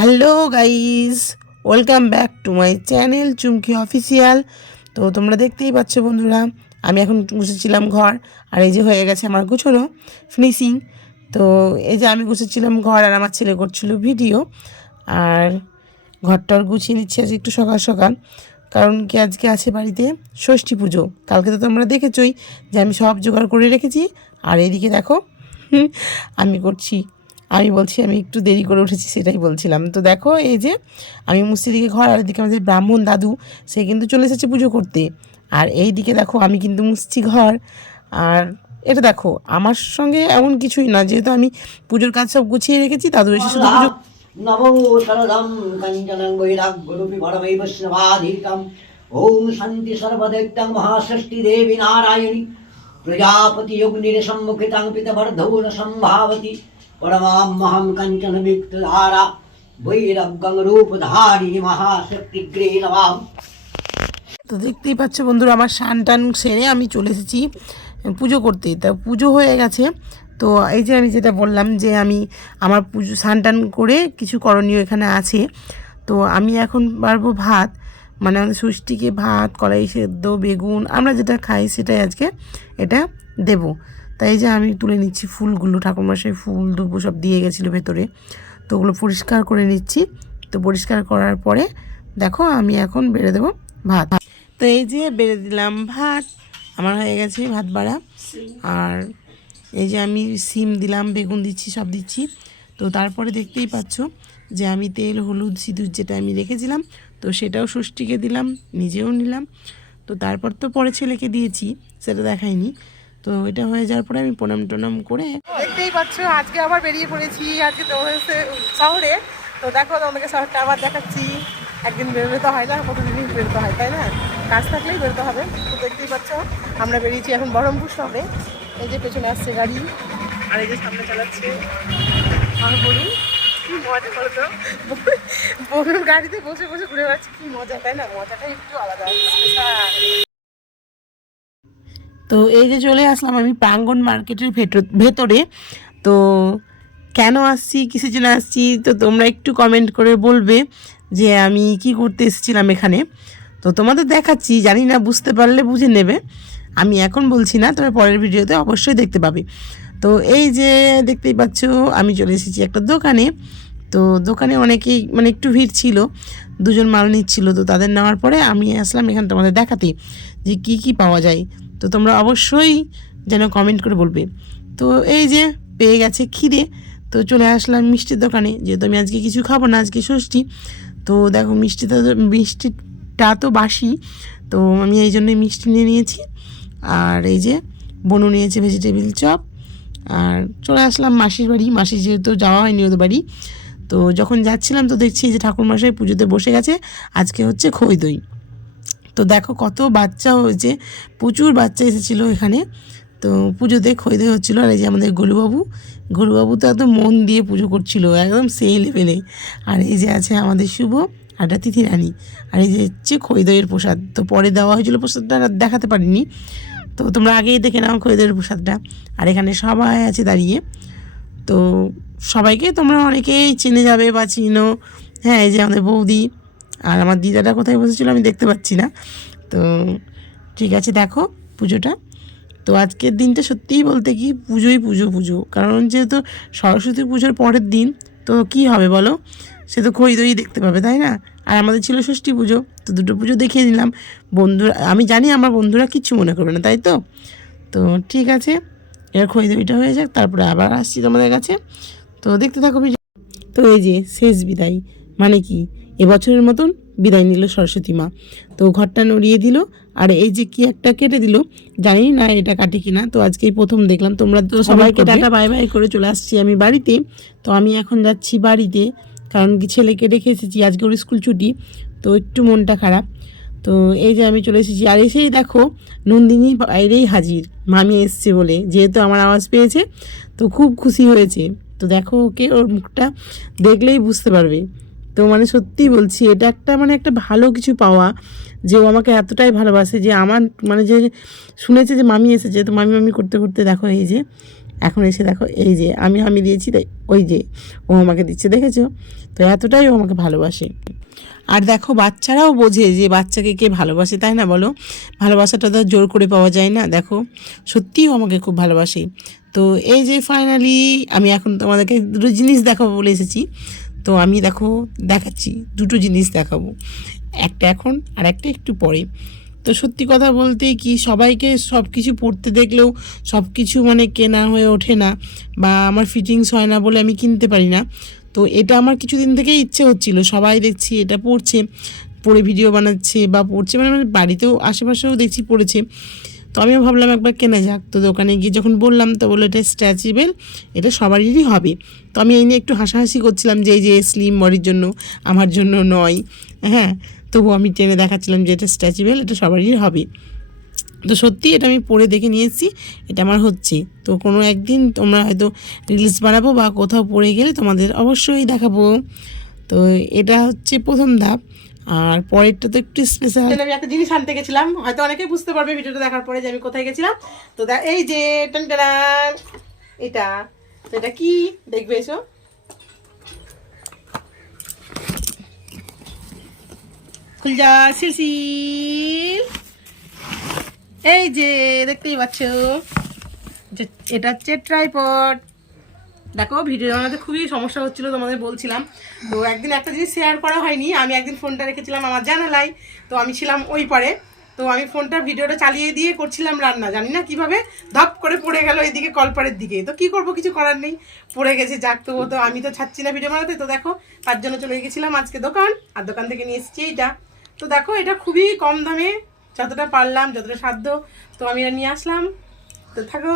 Hello guys, welcome back to my channel Chumki official. তো তোমরা দেখতেই পাচ্ছ বন্ধুরা, আমি এখন গুছেছিলাম ঘর, আর এই যে হয়ে গেছে আমার গুছোনো ফিনিশিং। তো এই যে আমি গুছেছিলাম ঘর, আর আমার ছেলে করছিল ভিডিও, আর ঘরটার গুছিয়ে নিচ্ছি আজ একটু সকাল সকাল। কারণ কি, আজকে আছে বাড়িতে ষষ্ঠী পুজো। কালকে তো তোমরা দেখেছই যে আমি সব জোগাড় করে রেখেছি। আর এইদিকে দেখো আমি করছি, আমি বলছি আমি একটু দেরি করে উঠেছি, সেটাই বলছিলাম। তো দেখো এই যে আমি মুছছি দিকে ঘর, আর এদিকে আমাদের ব্রাহ্মণ দাদু সে কিন্তু চলে এসেছে পুজো করতে। আর এই দিকে দেখো আমি কিন্তু মুছছি ঘর। আর এটা দেখো আমার সঙ্গে এমন কিছুই না, যেহেতু আমি পুজোর কাজ সব গুছিয়ে রেখেছি, দাদু এসে শুধু পুজো। নমো শরদম কাঞ্চনং বৈরাগ্যরূপী পরমৈ বৈষ্ণবাধীকম। ওম শান্তি সর্বदैत्यं মহাষষ্ঠী দেবী নারায়ণী প্রজাপতি অগ্নির সম্মুখিতাং পিতবর্ধৌন সম্ভাবতি পরমামহং কাঞ্চন বিক্তধারা বৈরাগ্যং রূপধারিণী মহাশক্তিগ্রে নমাম। তো দেখতেই পাচ্ছ বন্ধুরা, আমার স্নান টান সেরে আমি চলে এসেছি পুজো করতে। তা পুজো হয়ে গেছে। তো এই যে আমি যেটা বললাম যে আমি আমার পুজো স্নান টান করে কিছু করণীয় এখানে আছে। তো আমি এখন পারবো ভাত, মানে আমাদের ষষ্ঠীকে ভাত, কলাই সেদ্ধ, বেগুন, আমরা যেটা খাই সেটাই আজকে এটা দেব। তাই যে আমি তুলে নিচ্ছি ফুলগুলো, ঠাকুরমশাই ফুল দুব্বো সব দিয়ে গেছিলো ভেতরে, তো ওগুলো পরিষ্কার করে নিচ্ছি। তো পরিষ্কার করার পরে দেখো আমি এখন বেড়ে দেবো ভাত। তো এই যে বেড়ে দিলাম ভাত, আমার হয়ে গেছে ভাত বাড়া। আর এই যে আমি সিম দিলাম, বেগুন দিচ্ছি, সব দিচ্ছি। তো তারপরে দেখতেই পাচ্ছ যে আমি তেল, হলুদ, সিঁদুর যেটা আমি রেখেছিলাম, তো সেটাও ষষ্ঠীকে দিলাম, নিজেও নিলাম। তো তারপর তো পরে ছেলেকে দিয়েছি, সেটা দেখাইনি। তো এটা হয়ে যাওয়ার পরে আমি প্রণাম টনাম করে দেখতেই পাচ্ছ আজকে আবার বেরিয়ে পড়েছি আজকে তো হয়েছে শহরে। তো দেখো তোমাদেরকে শহরটা আবার দেখাচ্ছি। একদিন বেরোলে তো হয় না, প্রতিদিনই বেরোতে হয়, তাই না? কাজ থাকলেই বেরোতে হবে। তো দেখতেই পাচ্ছ আমরা বেরিয়েছি এখন বহরমপুর শহরে। এই যে পেছনে আসছে গাড়ি, আর এই যে সামনে চালাচ্ছে আর বলুন কি মজা করো তো, বলুন গাড়িতে বসে বসে ঘুরে বেড়াচ্ছি, কি মজা, তাই না? মজাটা একটু আলাদা। তো এই যে চলে আসলাম আমি প্রাঙ্গণ মার্কেটের ভেতরে। তো কেন আসছি, কিসের জন্য আসছি, তো তোমরা একটু কমেন্ট করে বলবে যে আমি কি করতে এসেছিলাম এখানে। তো তোমাদের দেখাচ্ছি, জানি না বুঝতে পারলে বুঝে নেবে, আমি এখন বলছি না, তবে পরের ভিডিওতে অবশ্যই দেখতে পাবে। তো এই যে দেখতেই পাচ্ছ আমি চলে এসেছি একটা দোকানে। তো দোকানে অনেকেই মানে একটু ভিড় ছিল, দুজন মাল নিচ্ছিল। তো তাদের নেওয়ার পরে আমি আসলাম এখানে তোমাদের দেখাতে যে কি কি পাওয়া যায়। তো তোমরা অবশ্যই যেন কমেন্ট করে বলবে। তো এই যে পেয়ে গেছে খিদে, তো চলে আসলাম মিষ্টির দোকানে, যেহেতু আমি আজকে কিছু খাবো না, আজকে ষষ্ঠী। তো দেখো মিষ্টিটা তো বাসি, তো আমি এই জন্যই মিষ্টি নিয়ে নিয়েছি। আর এই যে বনু নিয়েছে ভেজিটেবিল চপ। আর চলে আসলাম মাসির বাড়ি, মাসি যেহেতু যাওয়া হয়নি ওদের বাড়ি। তো যখন যাচ্ছিলাম তো দেখছি যে ঠাকুরমশাই পুজোতে বসে গেছে, আজকে হচ্ছে খই দই। তো দেখো কত বাচ্চা হয়েছে, প্রচুর বাচ্চা এসেছিলো এখানে। তো পুজোতে খই দই হচ্ছিলো। আর এই যে আমাদের গরুবাবু তো একদম মন দিয়ে পুজো করছিল, একদম সেই লেভেলে। আর এই যে আছে আমাদের শুভ, আর তিথি রানী। আর এই যে হচ্ছে খই দইয়ের প্রসাদ, তো পরে দেওয়া হয়েছিল প্রসাদটা, দেখাতে পারিনি। তো তোমরা আগেই দেখে নাও খই দইয়ের প্রসাদটা। আর এখানে সবাই আছে দাঁড়িয়ে। তো সবাইকে তোমরা অনেকেই চিনে যাবে বা চিনো। হ্যাঁ, এই যে আমাদের বৌদি, আর আমার দিদাটা কোথায় বসেছিল আমি দেখতে পাচ্ছি না। তো ঠিক আছে, দেখো পুজোটা। তো আজকের দিনটা সত্যিই বলতে কি পুজো, কারণ যেহেতু সরস্বতী পুজোর পরের দিন, তো কি হবে বলো, সে তো খই দই দেখতে পাবে, তাই না? আর আমাদের ছিল ষষ্ঠী পুজো, তো দুটো পুজো দেখিয়ে নিলাম। বন্ধুরা, আমি জানি আমার বন্ধুরা কিচ্ছু মনে করবে না, তাই তো? তো ঠিক আছে, এবার খই দইটা হয়ে যাক, তারপরে আবার আসছি তোমাদের কাছে। তো দেখতে থাকো ভিডিও। তো এই যে শেষ বিদায়, মানে কি, এবছরের মতন বিদায় নিল সরস্বতী মা। তো ঘরটা নড়িয়ে দিল, আর এই যে কি একটা কেটে দিল, জানি না এটা কাটে কিনা। তো আজকেই প্রথম দেখলাম। তোমরা তো সবাইকে টাটা বাই বাই করে চলে আসছি আমি বাড়িতে। তো আমি এখন যাচ্ছি বাড়িতে, কারণ কি ছেলেকে রেখে এসেছি, আজকে ওর স্কুল ছুটি, তো একটু মনটা খারাপ। তো এই যে আমি চলে এসেছি, আর এসেই দেখো নন্দিনী বাইরেই হাজির, মামি এসছে বলে, যেহেতু আমার আওয়াজ পেয়েছে তো খুব খুশি হয়েছে। তো দেখো ওকে, ওর মুখটা দেখলেই বুঝতে পারবে। তো মানে সত্যি বলছি, এটা একটা মানে একটা ভালো কিছু পাওয়া, যে ও আমাকে এতটাই ভালোবাসে যে আমার মানে যে শুনেছে যে মামি এসেছে, তো মামি মামি করতে করতে দেখো এই যে এখন এসে দেখো এই যে আমি দিয়েছি, তাই ওই যে ও আমাকে দিচ্ছে, দেখেছো? তো এতটাই ও আমাকে ভালোবাসে। আর দেখো বাচ্চারাও বোঝে যে বাচ্চাকে কে ভালোবাসে, তাই না বলো? ভালোবাসাটা তো জোর করে পাওয়া যায় না। দেখো সত্যিই ও আমাকে খুব ভালোবাসে। তো এই যে ফাইনালি আমি এখন তোমাদেরকে দুটো জিনিস দেখাবো বলে এসেছি। তো আমি দেখো দেখাচ্ছি, দুটো জিনিস দেখাবো, একটা এখন আর একটা একটু পরে। তো সত্যি কথা বলতে কি, সবাইকে সব কিছু পড়তে দেখলেও সব কিছু মানে কেনা হয়ে ওঠে না, বা আমার ফিটিংস হয় না বলে আমি কিনতে পারি না। তো এটা আমার কিছুদিন থেকেই ইচ্ছে হচ্ছিল, সবাই দেখছি এটা পড়ছে, পড়ে ভিডিও বানাচ্ছে বা পড়ছে, মানে মানে বাড়িতেও আশেপাশেও দেখছি পড়েছে। তো আমিও ভাবলাম একবার কেনা যাক। তো দোকানে গিয়ে যখন বললাম তো বললো এটা স্ট্রেচেবল, এটা সবারই হবে। তো আমি এই নিয়ে একটু হাসাহাসি করছিলাম যে এই যে স্লিম বডির জন্য, আমার জন্য নয়, হ্যাঁ। তবু আমি টেনে দেখাচ্ছিলাম যে এটা স্ট্রেচেবল, এটা সবারই হবে। তো সত্যি এটা আমি পরে দেখে নিয়েছি, এটা আমার হচ্ছে। তো কোনো একদিন তোমরা হয়তো রিলস বানাবো বা কোথাও পড়ে গেলে তোমাদের অবশ্যই দেখাবো। তো এটা হচ্ছে প্রথম ধাপ, আর পরেরটা তো একটু স্পেশাল। আমি একটা জিনিস আনতে গেছিলাম, হয়তো অনেকেই বুঝতে পারবে ভিডিওটা দেখার পরে যে আমি কোথায় গেছিলাম। তো এই যে টানটান, এটা তো এটা কি দেখবে এসো। খুলজা শিরশির, এই যে দেখতেই পাচ্ছ, এটা হচ্ছে ট্রাইপড। দেখো ভিডিও বানাতে খুবই সমস্যা হচ্ছিল, তোমাদের বলছিলাম। তো একদিন একটা জিনিস শেয়ার করা হয়নি, আমি একদিন ফোনটা রেখেছিলাম আমার জানালায়, তো আমি ছিলাম ওই পারে। তো আমি ফোনটা ভিডিওটা চালিয়ে দিয়ে করছিলাম রান্না, জানি না কিভাবে ধপ করে পড়ে গেল এইদিকে কলপারের দিকে। তো কি করব, কিছু করার নেই, পড়ে গেছে, যাক। তো আমি তো ছাড়ছি না ভিডিও বানাতে। তো দেখো তার জন্য চলে গেছিলাম আজকে দোকান, আর দোকান থেকে নিয়ে এসেছি এইটা। তো দেখো এটা খুবই কম দামে, যতটা পারলাম যতটা সাধ্য তো আমি এটা নিয়ে আসলাম। তো থাকো,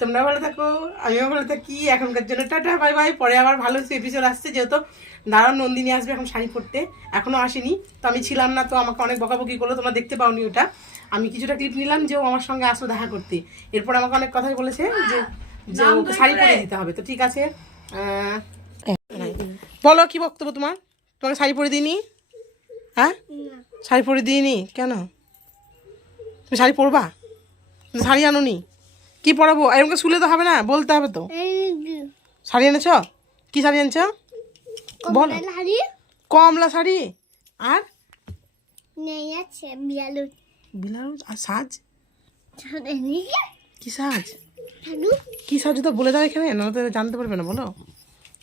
তোমরা ভালো থাকো, আমিও ভালো থাকি। এখনকার জন্য টাটা, বাই বাই। পরে আবার ভালো এপিসোড আসছে, যেহেতু দাঁড়াও নন্দিনী আসবে এখন শাড়ি পরতে, এখনও আসেনি। তো আমি ছিলাম না, তো আমাকে অনেক বকাবকি করলো, তোমরা দেখতে পাওনি ওটা। আমি কিছুটা ক্লিপ নিলাম যে ও আমার সঙ্গে আসলো দেখা করতে। এরপর আমাকে অনেক কথাই বলেছে যে ওকে শাড়ি পরে দিতে হবে। তো ঠিক আছে, বলো কি বক্তব্য তোমার? তোমাকে শাড়ি পরে দিইনি? হ্যাঁ, শাড়ি পরে দিইনি কেন? তুমি শাড়ি পরবা? শাড়ি আনোনি? কি পরাবো? এরকম শুলে তো হবে না, বলতে হবে তো। শাড়ি এনেছ? কি শাড়ি আনছ বল। কমলা শাড়ি, আর ব্লাউজ, আর সাজ কি সাজ? কি সাজ তো বলে দাও এখানে, না তো জানতে পারবে না। বলো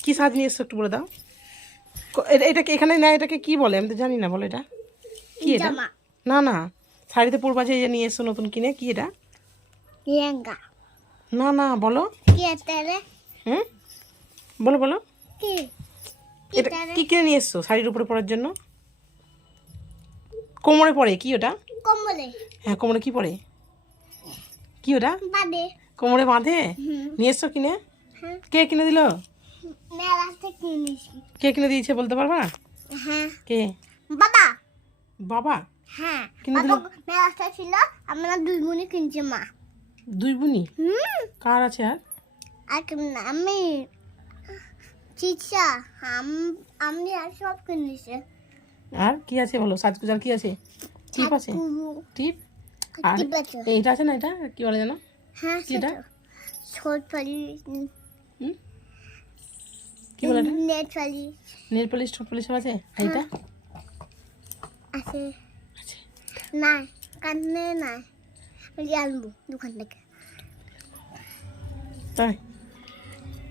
কি সাজ নিয়ে এসছো, একটু বলে দাও। এটাকে এখানে না, এটাকে কি বলে আমি তো জানি না। বলো এটা কি? এটা না না, শাড়িতে পরবা যে নিয়ে এসছো নতুন কিনে, কি এটা? না না, বলো। হুম, বলো বলো, এটা কি কিনে নিয়ে এসছো শাড়ির উপরে পরার জন্য? কোমরে পরে কি ওটা? হ্যাঁ, কোমরে কি পরে? কি ওটা? কোমরে বাঁধে নিয়ে এসছো কিনে? কে কিনে দিল? কে কিনে দিয়েছে বলতে পারবা? কে? বাবা। বাবা হ্যাঁ, কিনে দিল? মেলাটা ছিল, আমরা দুই বোনই কিনছে মা। দুই বোনই? কার আছে? আর আমি চিচা, আমি আর সব কিনেছে। আর কি আছে বলো? সাজগুজার কি আছে? টিপ আছে? টিপ আর এইটা আছে না, এটা কি বলে জানো? হ্যাঁ, এটা ছোট পালি, কি বলে এটা? নেট পালি, নেল পলিশ, ঠোঁট পলিশ সব আছে। এইটা আছে আছে না? কানে নাই, আনবো দোকান থেকে। তাই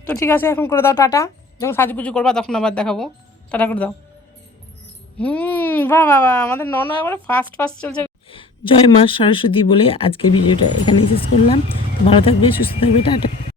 তো ঠিক আছে, এখন করে দাও টাটা। যখন সাজগুজু করবা তখন আবার দেখাবো। টাটা করে দাও। বাহ বাবা, আমাদের ননদ একবারে ফাস্ট ফাস্ট চলছে। জয় মা সরস্বতী বলে আজকের ভিডিওটা এখানেই শেষ করলাম। ভালো থাকবে, সুস্থ থাকবে, টাটা।